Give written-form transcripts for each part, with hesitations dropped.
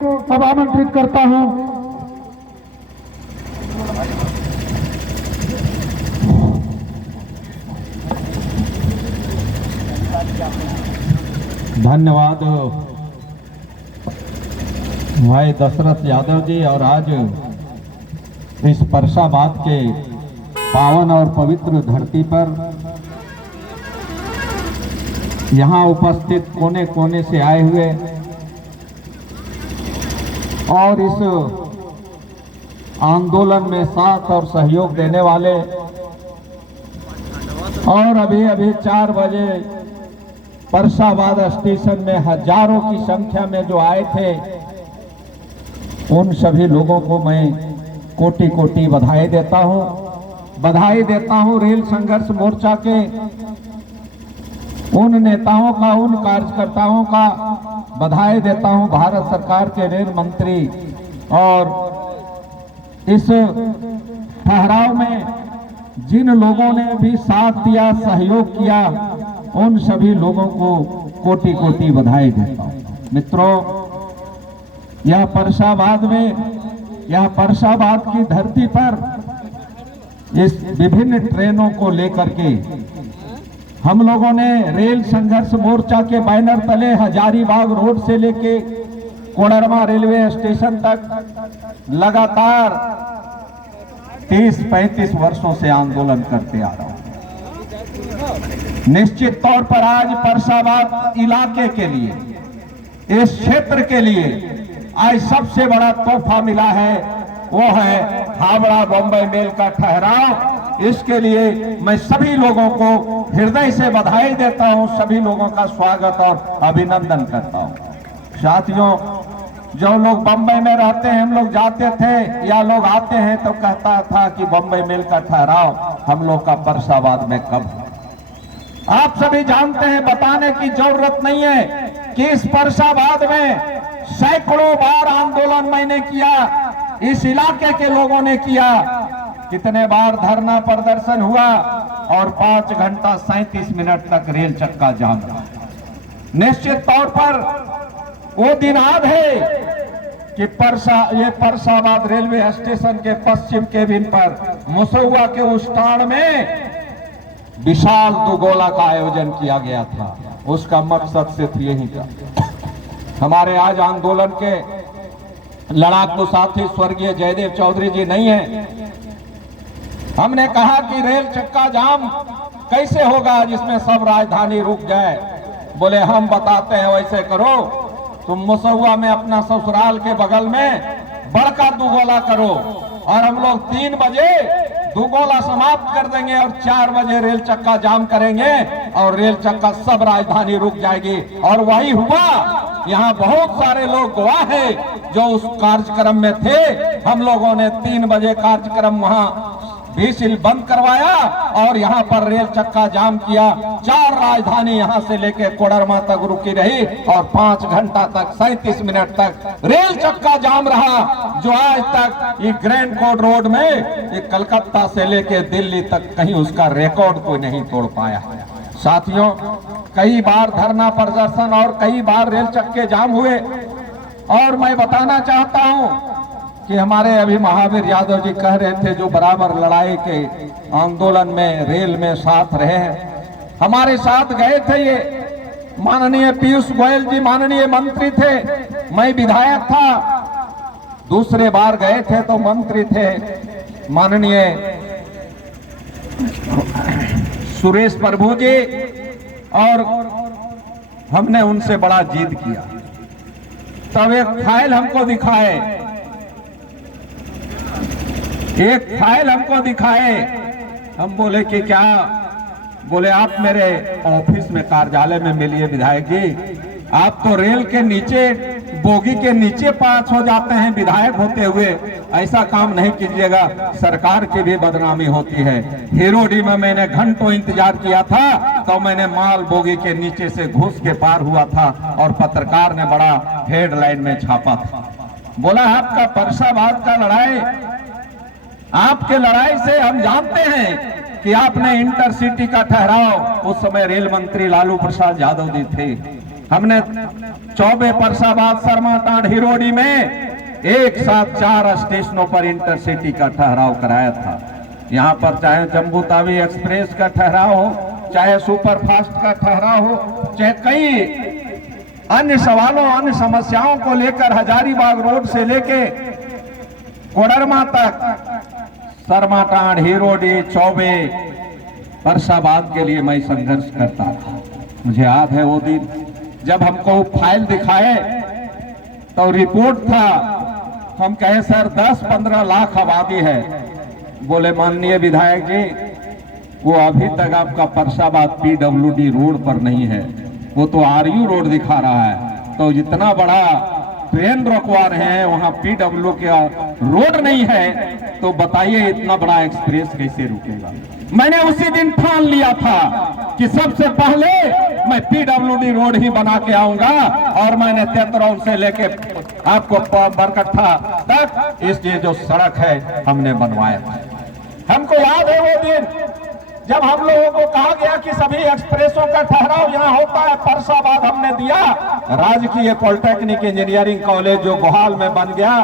अब आमंत्रित करता हूं। धन्यवाद भाई दशरथ यादव जी। और आज इस परसाबाद के पावन और पवित्र धरती पर यहाँ उपस्थित कोने कोने से आए हुए और इस आंदोलन में साथ और सहयोग देने वाले और अभी 4 बजे परसाबाद स्टेशन में हजारों की संख्या में जो आए थे, उन सभी लोगों को मैं कोटि कोटि बधाई देता हूं। बधाई देता हूं रेल संघर्ष मोर्चा के उन नेताओं का, उन कार्यकर्ताओं का। बधाई देता हूं भारत सरकार के रेल मंत्री और इस ठहराव में जिन लोगों ने भी साथ दिया, सहयोग किया, उन सभी लोगों को कोटि कोटि बधाई देता हूं। मित्रों, यह परसाबाद की धरती पर इस विभिन्न ट्रेनों को लेकर के हम लोगों ने रेल संघर्ष मोर्चा के बैनर तले हजारीबाग रोड से लेके कोडरमा रेलवे स्टेशन तक लगातार 30-35 वर्षों से आंदोलन करते आ रहा हूं। निश्चित तौर पर आज परसाबाद इलाके के लिए, इस क्षेत्र के लिए आज सबसे बड़ा तोहफा मिला है, वो है हावड़ा बम्बई मेल का ठहराव। इसके लिए मैं सभी लोगों को हृदय से बधाई देता हूं, सभी लोगों का स्वागत और अभिनंदन करता हूं। साथियों, जो लोग बम्बई में रहते हैं, हम लोग जाते थे या लोग आते हैं तो कहता था कि बम्बई मेल का ठहराव हम लोग का परसाबाद में कब है। आप सभी जानते हैं, बताने की जरूरत नहीं है कि इस परसाबाद में सैकड़ों बार आंदोलन मैंने किया, इस इलाके के लोगों ने किया। कितने बार धरना प्रदर्शन हुआ और 5 घंटा 37 मिनट तक रेल चक्का जाम रहा। निश्चित तौर पर वो दिन याद है कि परसाबाद रेलवे स्टेशन के पश्चिम केबिन पर मुसौवा के उस टाड़ में विशाल दुगोला का आयोजन किया गया था। उसका मकसद सिर्फ यही था, हमारे आज आंदोलन के लड़ाकू साथी स्वर्गीय जयदेव चौधरी जी नहीं है। हमने कहा कि रेल चक्का जाम कैसे होगा जिसमें सब राजधानी रुक जाए। बोले हम बताते हैं, वैसे करो, तुम मुसौवा में अपना ससुराल के बगल में बड़का दुगोला करो और हम लोग 3 बजे दुगोला समाप्त कर देंगे और 4 बजे रेल चक्का जाम करेंगे और रेल चक्का सब राजधानी रुक जाएगी। और वही हुआ। यहाँ बहुत सारे लोग गवाह हैं जो उस कार्यक्रम में थे। हम लोगों ने 3 बजे कार्यक्रम वहां भीसिल बंद करवाया और यहाँ पर रेल चक्का जाम किया। 4 राजधानी यहाँ से लेके कोडरमा तक रुकी रही और 5 घंटा तक 37 मिनट तक रेल चक्का जाम रहा, जो आज तक ये ग्रैंड कोर्ट रोड में ये कलकत्ता से लेके दिल्ली तक कहीं उसका रिकॉर्ड कोई नहीं तोड़ पाया। साथियों, कई बार धरना प्रदर्शन और कई बार रेल चक्के जाम हुए और मैं बताना चाहता हूं कि हमारे अभी महावीर यादव जी कह रहे थे, जो बराबर लड़ाई के आंदोलन में रेल में साथ रहे हैं, हमारे साथ गए थे ये माननीय पीयूष गोयल जी, माननीय मंत्री थे, मैं विधायक था। दूसरे बार गए थे तो मंत्री थे माननीय सुरेश प्रभु जी, और हमने उनसे बड़ा जिद किया। तब एक फाइल हमको दिखाए, हम बोले कि क्या? बोले आप मेरे ऑफिस में, कार्यालय में मिलिए विधायक जी। आप तो रेल के नीचे, बोगी के नीचे पास हो जाते हैं विधायक होते हुए, ऐसा काम नहीं कीजिएगा, सरकार की भी बदनामी होती है। हीरोडी में मैंने घंटों इंतजार किया था, तो मैंने माल बोगी के नीचे से घुस के पार हुआ था और पत्रकार ने बड़ा हेडलाइन में छापा था। बोला आपका परसाबाद का लड़ाई, आपके लड़ाई से हम जानते हैं कि आपने इंटरसिटी का ठहराव, उस समय रेल मंत्री लालू प्रसाद यादव जी थे, हमने चौबे, परसाबाद, सरमाटांड, हिरोडी में एक साथ 4 स्टेशनों पर इंटरसिटी का ठहराव कराया था। यहाँ पर चाहे जम्मू तावी एक्सप्रेस का ठहराव हो, चाहे सुपरफास्ट का ठहराव हो, चाहे कई अन्य सवालों, अन्य समस्याओं को लेकर हजारीबाग रोड से लेके कोडरमा तक, सरमाटांड, हिरोडी, चौबे, परसाबाद के लिए मैं संघर्ष करता था। मुझे याद है वो दिन जब हमको फाइल दिखाए तो रिपोर्ट था, हम कहे सर 10-15 लाख आबादी है। बोले माननीय विधायक जी, वो अभी तक आपका परसाबाद पीडब्ल्यूडी रोड पर नहीं है, वो तो आरयू रोड दिखा रहा है। तो इतना बड़ा ट्रेन रोकवा रहे हैं, वहां पीडब्ल्यू का रोड नहीं है, तो बताइए इतना बड़ा एक्सप्रेस कैसे रुकेगा। मैंने उसी दिन ठान लिया था कि सबसे पहले मैं पीडब्ल्यूडी रोड ही बना के आऊंगा, और मैंने तेतरौल से लेके आपको बरकट्ठा तक इस ये जो सड़क है हमने बनवाया था। हमको याद है वो दिन जब हम लोगों को कहा गया कि सभी एक्सप्रेसों का ठहराव यहाँ होता है। परसाबाद हमने दिया, राजकीय पॉलिटेक्निक इंजीनियरिंग कॉलेज जो गोहाल में बन गया,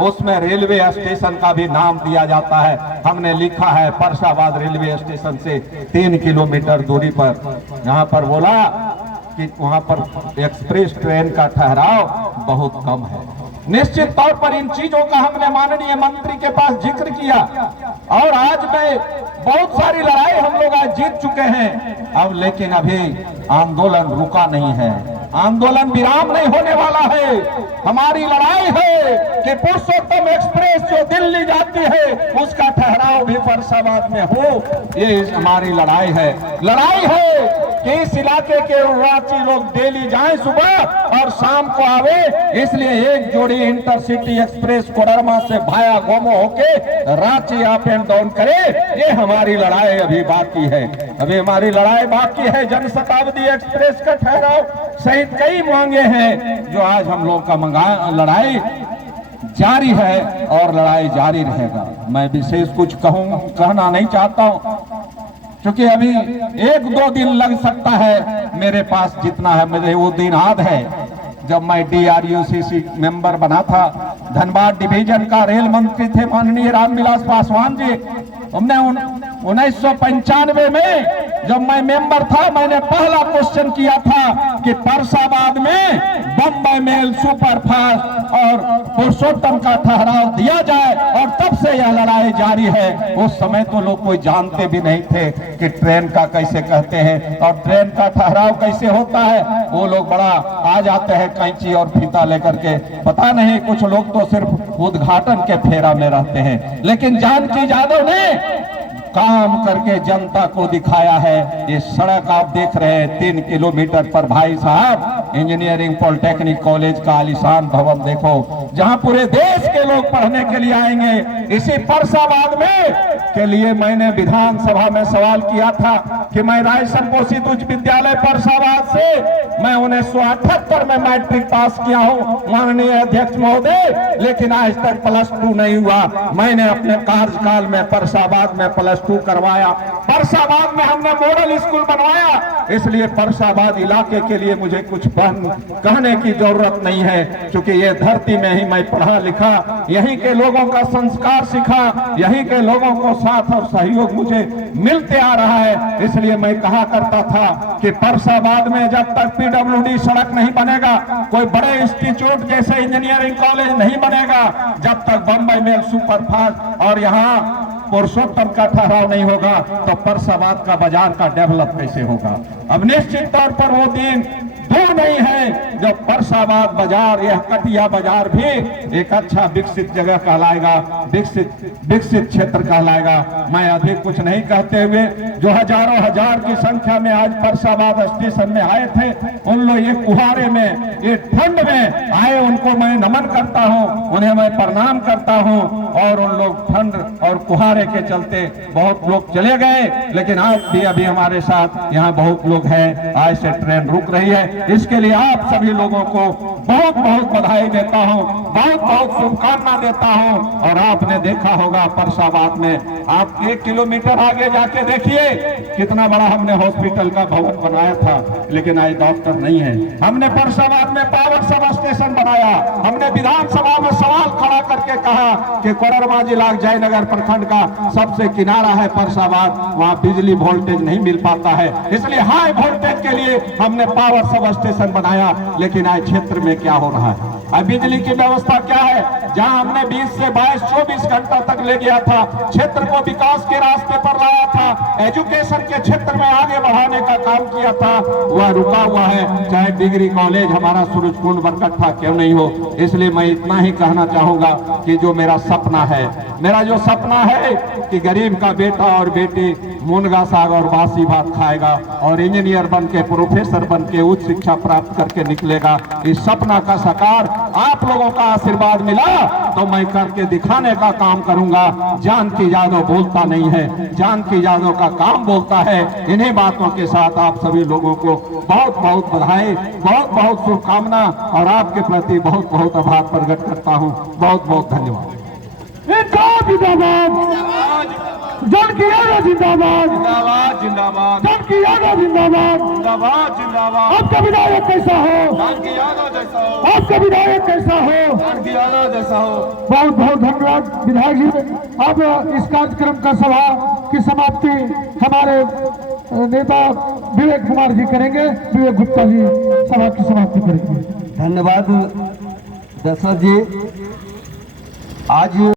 उसमें रेलवे स्टेशन का भी नाम दिया जाता है। हमने लिखा है परसाबाद रेलवे स्टेशन से 3 किलोमीटर दूरी पर। यहाँ पर बोला कि वहाँ पर एक्सप्रेस ट्रेन का ठहराव बहुत कम है। निश्चित तौर पर इन चीजों का हमने माननीय मंत्री के पास जिक्र किया, और आज में बहुत सारी लड़ाई हम लोग आज जीत चुके हैं। अब लेकिन अभी आंदोलन रुका नहीं है, आंदोलन विराम नहीं होने वाला है। हमारी लड़ाई है कि पुरुषोत्तम एक्सप्रेस जो दिल्ली जाती है उसका ठहराव भी परसाबाद में हो, ये हमारी लड़ाई है। लड़ाई है कि इस इलाके के रांची लोग डेली जाएं सुबह और शाम को आवे, इसलिए एक जोड़ी इंटरसिटी एक्सप्रेस कोडरमा से भाया गोमो होके रांची अप एंड डाउन करे। ये हमारी लड़ाई अभी बाकी है, अभी हमारी लड़ाई बाकी है। जनशताब्दी एक्सप्रेस का ठहराव सहित कई मांगे हैं जो आज हम लोग का लड़ाई जारी है और लड़ाई जारी रहेगा। मैं विशेष कुछ कहना नहीं चाहता हूं, क्योंकि अभी 1-2 दिन लग सकता है। मेरे पास जितना है, मुझे वो दिन याद है जब मैं DRUCC मेंबर बना था, धनबाद डिवीजन का रेल मंत्री थे माननीय रामविलास पासवान जी। हमने 1995 में जब मैं मेंबर था, मैंने पहला क्वेश्चन किया था कि परसाबाद में बम्बई मेल, सुपरफास्ट और पुरुषोत्तम का ठहराव दिया जाए, और तब से यह लड़ाई जारी है। उस समय तो लोग कोई जानते भी नहीं थे कि ट्रेन का कैसे कहते हैं और ट्रेन का ठहराव कैसे होता है। वो लोग बड़ा आ जाते हैं कैंची और फीता लेकर के, पता नहीं, कुछ लोग तो सिर्फ उद्घाटन के फेरा में रहते हैं। लेकिन जानकी यादव ने काम करके जनता को दिखाया है। ये सड़क आप देख रहे हैं 3 किलोमीटर पर, भाई साहब, इंजीनियरिंग पॉलिटेक्निक कॉलेज का आलीशान भवन देखो, जहां पूरे देश के लोग पढ़ने के लिए आएंगे। इसी परसाबाद में के लिए मैंने विधानसभा में सवाल किया था कि मैं रायसम पोषित उच्च विद्यालय परसाबाद से मैं 1978 में मैट्रिक पास किया हूं माननीय अध्यक्ष महोदय, लेकिन आज तक +2 नहीं हुआ। मैंने अपने कार्यकाल में परसाबाद में +2 करवाया। परसाबाद में हमने मॉडल स्कूल बनवाया, इसलिए परसाबाद इलाके के लिए मुझे कुछ कहने की जरूरत नहीं है, क्योंकि ये धरती में ही मैं पढ़ा लिखा, यहीं के लोगों का संस्कार सीखा, यहीं के लोगों को साथ और सहयोग मुझे मिलते आ रहा है। इसलिए मैं कहा करता था कि परसाबाद में जब तक पीडब्ल्यूडी सड़क नहीं बनेगा, कोई बड़े इंस्टीट्यूट जैसे इंजीनियरिंग कॉलेज नहीं बनेगा, जब तक बम्बई मेल, सुपरफास्ट और यहाँ पुरुषोत्तम का ठहराव नहीं होगा, तो परसाबाद का बाजार का डेवलप कैसे होगा। अब निश्चित तौर पर वो दिन दूर नहीं है जब परसाबाद बाजार, यह कटिया बाजार भी एक अच्छा विकसित जगह कहलाएगा, विकसित क्षेत्र कहलाएगा। मैं अधिक कुछ नहीं कहते हुए, जो हजारों हजार की संख्या में आज परसाबाद स्टेशन में आए थे, उन लोग ये कुहारे में, ये ठंड में आए, उनको मैं नमन करता हूं, उन्हें मैं प्रणाम करता हूं। और उन लोग ठंड और कुहारे के चलते बहुत लोग चले गए, लेकिन आज भी अभी हमारे साथ यहाँ बहुत लोग हैं। आज से ट्रेन रुक रही है, इसके लिए आप सभी लोगों को बहुत बहुत बधाई देता हूं, बहुत बहुत शुभकामना देता हूं। और आपने देखा होगा परसाबाद में, आप 1 किलोमीटर आगे जाके देखिए कितना बड़ा हमने हॉस्पिटल का भवन बनाया था, लेकिन आज डॉक्टर नहीं है। हमने परसाबाद में पावर सब स्टेशन बनाया, हमने विधानसभा में सवाल खड़ा करके कहा कि कोडरमा जिला जयनगर प्रखंड का सबसे किनारा है परसाबाद, वहां बिजली वोल्टेज नहीं मिल पाता है, इसलिए हाई वोल्टेज के लिए हमने पावर सब स्टेशन बनाया। लेकिन आज क्षेत्र में क्या हो रहा है, अब बिजली की व्यवस्था क्या है? जहां हमने 20 से 22-24 घंटा तक ले गया था, क्षेत्र को विकास के रास्ते पर लाया था, एजुकेशन के क्षेत्र में आगे बढ़ाने का काम किया था, वह रुका हुआ है। चाहे डिग्री कॉलेज हमारा सूरजकुंड बरकट्ठा क्यों नहीं हो। इसलिए मैं इतना ही कहना चाहूंगा कि जो मेरा सपना है, मेरा जो सपना है कि गरीब का बेटा और बेटी मुनगा साग और बासी भात खाएगा और इंजीनियर बन के, प्रोफेसर बन के उच्च शिक्षा प्राप्त करके निकलेगा। इस सपना का साकार आप लोगों का आशीर्वाद मिला तो मैं करके दिखाने का काम करूंगा। जानकी यादव बोलता नहीं है, जानकी यादव का काम बोलता है। इन्हीं बातों के साथ आप सभी लोगों को बहुत बहुत बधाई, बहुत बहुत शुभकामना और आपके प्रति बहुत बहुत आभार प्रकट करता हूं। बहुत बहुत धन्यवाद। जानकी यादव जिंदाबाद, जिंदाबाद जिंदाबाद, जानकी यादव जिंदाबाद, जिंदाबाद जिंदाबाद। आपका विधायक कैसा हो, जानकी यादव जैसा हो, आपका विधायक कैसा हो। जानकी यादव जैसा हो। बहुत बहुत धन्यवाद विधायक जी। अब इस कार्यक्रम का सभा की समाप्ति हमारे नेता विवेक कुमार जी करेंगे। विवेक गुप्ता जी सभा की समाप्ति करेंगे। धन्यवाद दशरथ जी। आज